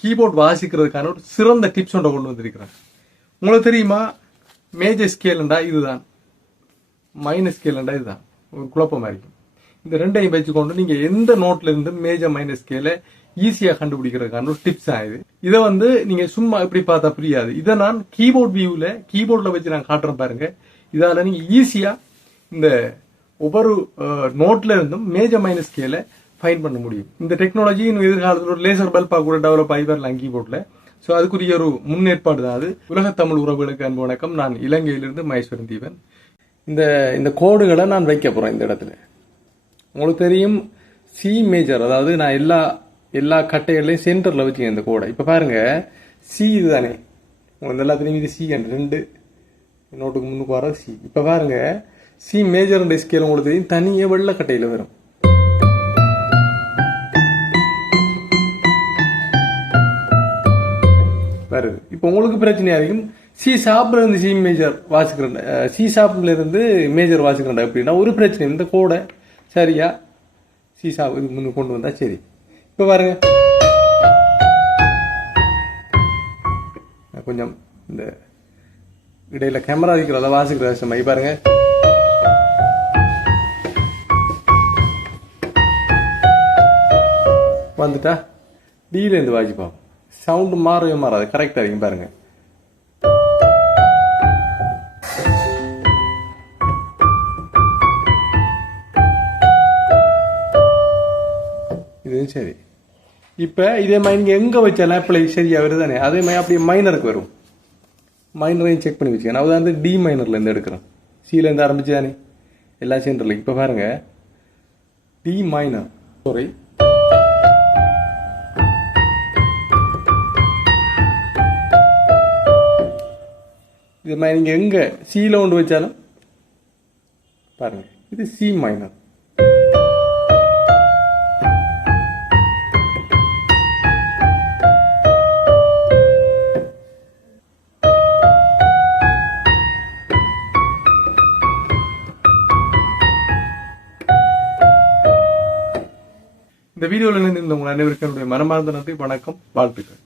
Keyboard வாசிக்கிறதுக்கான ஒரு சிறந்த tips ஒன்றை கொண்டு வந்திருக்கிறேன். உங்களுக்கு தெரியுமா, மேஜர் ஸ்கேல்ண்டா இதுதான், மைனர் ஸ்கேல்ண்டா இதுதான். ஒரு குழப்பமா இருக்கும். இந்த ரெண்டையும் வச்சுக்கொண்டு நீங்க எந்த நோட்ல இருந்து மேஜர் மைனர் ஸ்கேலை ஈஸியா கண்டுபிடிக்கிறதுக்கான ஒரு டிப்ஸ் ஆகுது. இதை நீங்க சும்மா இப்படி பார்த்தா புரியாது. இதை நான் கீபோர்ட்ல வச்சு நான் காட்டுறேன் பாருங்க. இதால நீங்க ஈஸியா இந்த ஒவ்வொரு நோட்ல இருந்தும் மேஜர் மைனர் ஸ்கேலை ஃபைண்ட் பண்ண முடியும். இந்த டெக்னாலஜி இன்னும் எதிர்காலத்தில் ஒரு லேசர் பல்பா கூட டெவலப் ஆகி வரலாம் கீபோர்ட்ல. ஸோ அதுக்குரிய ஒரு முன்னேற்பாடு தான் அது. உலக தமிழ் உறவுகளுக்கு அன்பு வணக்கம். நான் இலங்கையிலிருந்து மகேஸ்வரன் தீபன். இந்த கோடுகளை நான் வைக்க போறேன் இந்த இடத்துல. உங்களுக்கு தெரியும், சி மேஜர், அதாவது நான் எல்லா கட்டைகளையும் சென்டர்ல வச்சுக்கேன் இந்த கோடை. இப்ப பாருங்க, சி இதுதானே, உங்களுக்கு எல்லாத்துலயும் இது சி ரெண்டு நோட்டுக்கு முன்னுக்கு வர சி. இப்ப பாருங்க, சி மேஜர் ஸ்கேல் உங்களுக்கு தெரியும் தனியே வெள்ளை கட்டையில வரும். வருது. இப்ப உங்களுக்கு பிரச்சனையா இருக்கும், சி ஷாப்ல இருந்து சி மேஜர் வாசிக்கிறேன், சி ஷாப்ல இருந்து மேஜர் வாசிக்கிறேன் அப்படின்னா ஒரு பிரச்சனை. இந்த கோடை சரியா சி ஷாப் இதுக்கு முன்னு கொண்டு வந்தா சரி. இப்ப பாருங்க, கொஞ்சம் இந்த இடையில கேமரா இருக்கிறத வாசிக்கிற சமயம் பாருங்க. வந்துட்டா டீல இருந்து வாசி பார்ப்போம். சவுண்ட் மாறவே மாறாது, கரெக்டா இருக்கும் பாருங்க. இது சரி. இப்ப இதே மாதிரி நீங்க எங்க வச்சாலும் ஆப்பிளை சரியா வருதானே, அதே மாதிரி அப்படியே மைனருக்கு வரும். மைனரையும் செக் பண்ணி வச்சுக்கேன். நான் வந்து டி மைனர்ல இருந்து எடுக்கிறேன், சில இருந்து ஆரம்பிச்சுதானே எல்லா சென்டர்ல. இப்ப பாருங்க, டி மைனர், சாரி, இது மாதிரி நீங்க எங்க சில கொண்டு வச்சாலும் பாருங்க, இது சி மைனர். இந்த வீடியோவில் இருந்து உங்கள் அனைவருக்கும் என்னுடைய மனமார்ந்த நன்றி, வணக்கம், வாழ்த்துக்கள்.